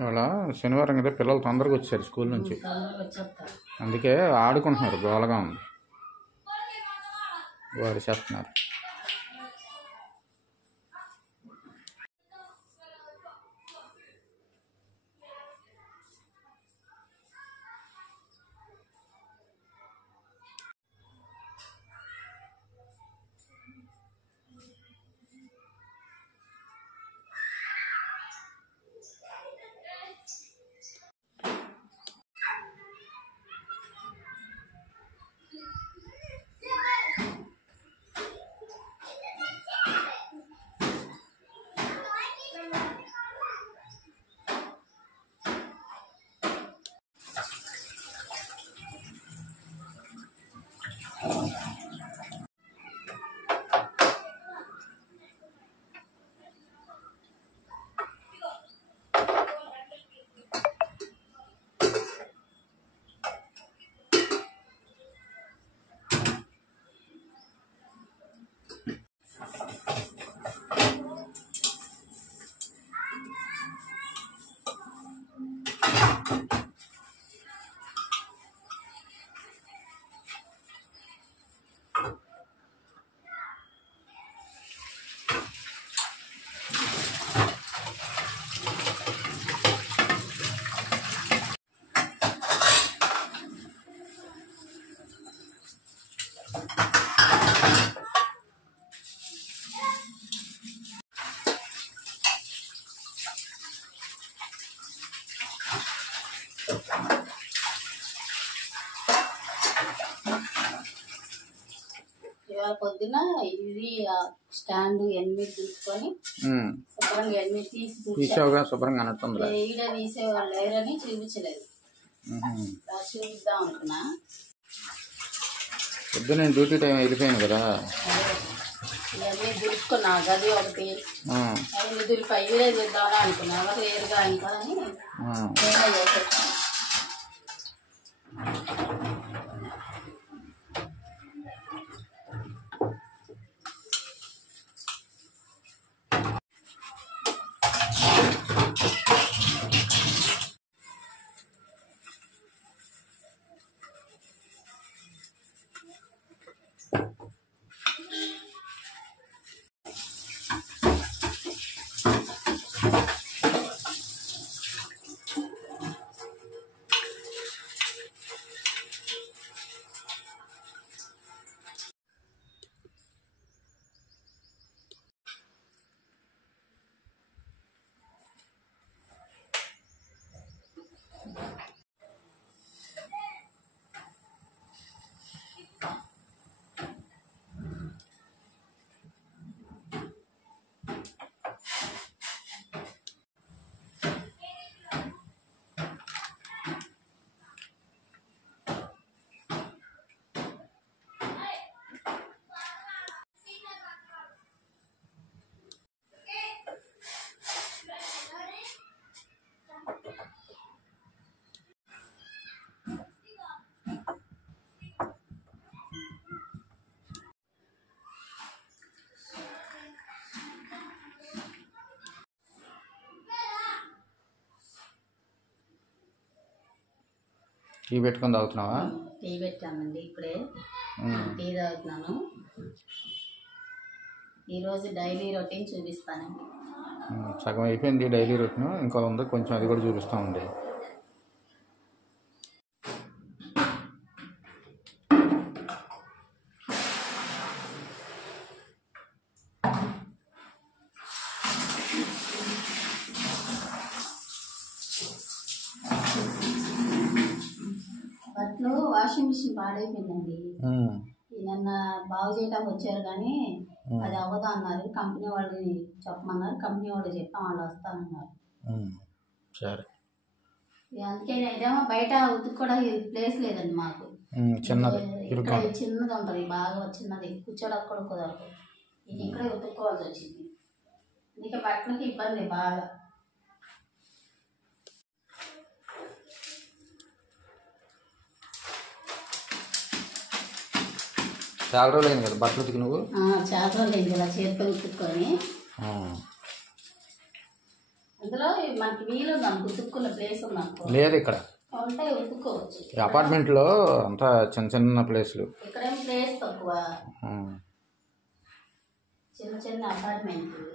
ఇవాళ శనివారం కదా, పిల్లలు తొందరగా వచ్చారు స్కూల్ నుంచి. అందుకే ఆడుకుంటున్నారు, గోలగా ఉంది, వారు చేస్తున్నారు. ఇవాళ పొద్దున ఇది స్టాండ్ 8 తీసుకొని శుభ్రంగా 8 తీసావుగా, శుభ్రంగా అన్నట్టుంది. ఈడ తీసేవాళ్ళు లేరని చూపించలేదు, చూపిద్దాం అనుకున్నా. పొద్దున నేను డ్యూటీ టైం వెళ్ళిపోయాను కదా, ఇవన్నీ దులుపుకున్నా. గది ఒకటి అవి దులిపి ఈడే చూద్దామని అనుకున్నా, ఎవరు వేరుగా ఇంకా అని చేసేస్తాను. టీ పెట్టుకొని తాగుతున్నావా? టీ పెట్టానండి, ఇప్పుడే టీ తాగుతున్నాను. ఈరోజు డైలీ రొటీన్ చూపిస్తానండి. సగం అయిపోయింది డైలీ రొటీన్, ఇంకా ఉంది కొంచెం, అది కూడా చూపిస్తామండి. బట్టలు వాషింగ్ మిషన్ పాడైపోయిందండి. నిన్న బాగు చేయడానికి వచ్చారు కానీ అది అవ్వదు అన్నారు. కంపెనీ వాళ్ళని చెప్పమన్నారు, కంపెనీ వాళ్ళు చెప్పాం, వాళ్ళు వస్తానన్నారు. సరే, అందుకే ఇదేమో బయట ఉతుక్కోడా ప్లేస్ లేదండి మాకు. చిన్నది చిన్నది ఉంటుంది, బాగా చిన్నది, కూర్చోడానికి కూడా కుదరదు. ఇక్కడే ఉతుక్కోవాల్సి వచ్చింది. అందుకే బట్టలకి ఇబ్బంది బాగా. చాలా రోజులు అయింది కదా బట్టలు ఉతికి నువ్వు? చాలా రోజులు అయింది ఇలా చేతితో ఉతుక్కొని. అందులో మనకి వీలు ఉందనుకో, ఉతుక్కున్న ప్లేస్ ఉందనుకో, లేదు ఇక్కడ ఉంటే ఉతుక్కోవచ్చు. ఈ అపార్ట్మెంట్లో అంతా చిన్న చిన్న ప్లేస్లు. ఇక్కడేం ప్లేస్ తక్కువ, చిన్న చిన్న అపార్ట్మెంట్లు.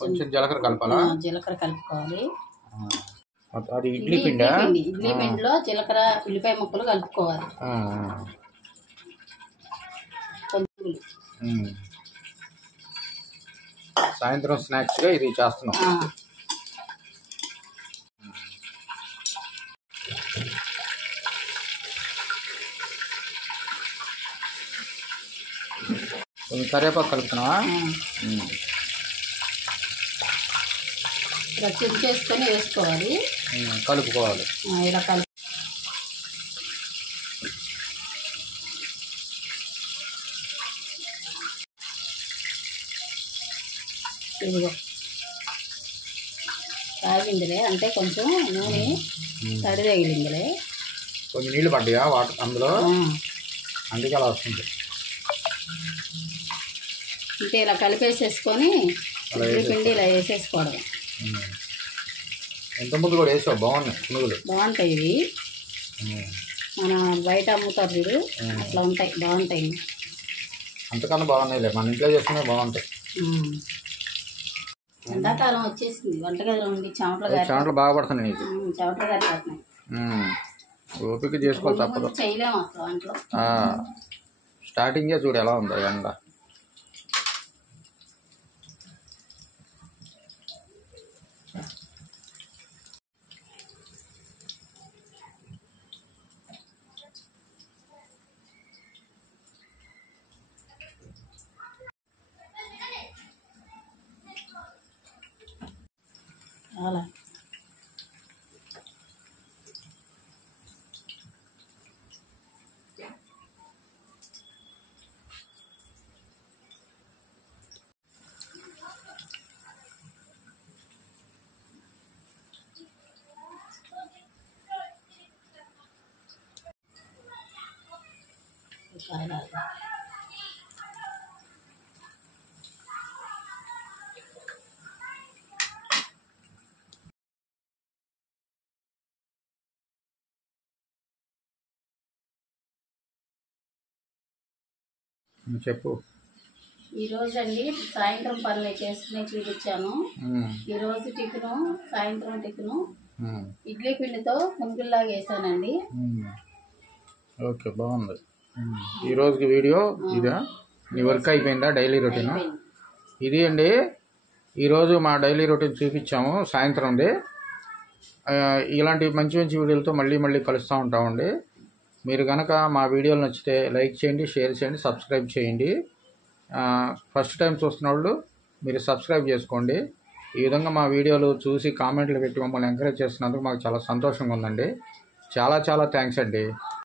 కొంచెం జీలకర్ర కలపాలా? జీలకర్ర కలుపుకోవాలి. అది ఇడ్లీ పిండి. ఇడ్లీ పిండిలో జీలకర్ర, ఉల్లిపాయ ముక్కలు కలుపుకోవాలి. సాయంత్రం స్నాక్స్గా ఇది చేస్తున్నాం. కొంచెం కరివేపాకు కలుపుతున్నావా? ఇలా చేసుకొని వేసుకోవాలి, కలుపుకోవాలి. ఇలా ఇదిగో తాగిందిలే, అంటే కొంచెం నూనె తడి తగిలిందిలే. కొంచెం నీళ్ళు పడ్డాయా వాటర్ అందులో, అందుకే అలా వస్తుంది. అంటే ఇలా కలిపేసేసుకొని పిండి ఇలా వేసేసుకోవడం. ఎంత ముందు కూడా వేసావు, బాగున్నాయి పునుగులు, బాగుంటాయి ఇవి. మన బయట అమ్ముతారు చూడు, అట్లా ఉంటాయి, బాగుంటాయి. అంతకన్నా బాగున్నాయిలే, మన ఇంట్లో చేసుకునే బాగుంటాయి. ఎండాకాలం వచ్చేసింది, వంటగదిలో ఉండి చెమటలు బాగా పడుతున్నాయి నీకు. చెమటలు గారిపోతున్నాయి. ఓపిక చేసుకోవాలి, తప్పదు. చేయలేము అసలు వంటలో. స్టార్టింగే చూడు ఎలా ఉందో ఎండ. అలా చెప్పు. ఈరోజు అండి సాయంత్రం పనులు చేసుకునే చూపించాను. ఈరోజు టిఫిను, సాయంత్రం టిఫిను ఇడ్లీ పిండితో పునుగుల్లాగా వేసానండి. ఓకే, బాగుంది. ఈరోజుకి వీడియో ఇదా? నీ వర్క్ అయిపోయిందా? డైలీ రొటీన్ ఇది అండి. ఈరోజు మా డైలీ రొటీన్ చూపించాము సాయంత్రంది. ఇలాంటి మంచి మంచి వీడియోలతో మళ్ళీ కలుస్తూ ఉంటామండి. మీరు కనుక మా వీడియోలు నచ్చితే లైక్ చేయండి, షేర్ చేయండి, సబ్స్క్రైబ్ చేయండి. ఫస్ట్ టైం చూస్తున్న వాళ్ళు మీరు సబ్స్క్రైబ్ చేసుకోండి. ఈ విధంగా మా వీడియోలు చూసి కామెంట్లు పెట్టి మమ్మల్ని ఎంకరేజ్ చేస్తున్నందుకు మాకు చాలా సంతోషంగా ఉందండి. చాలా థ్యాంక్స్ అండి.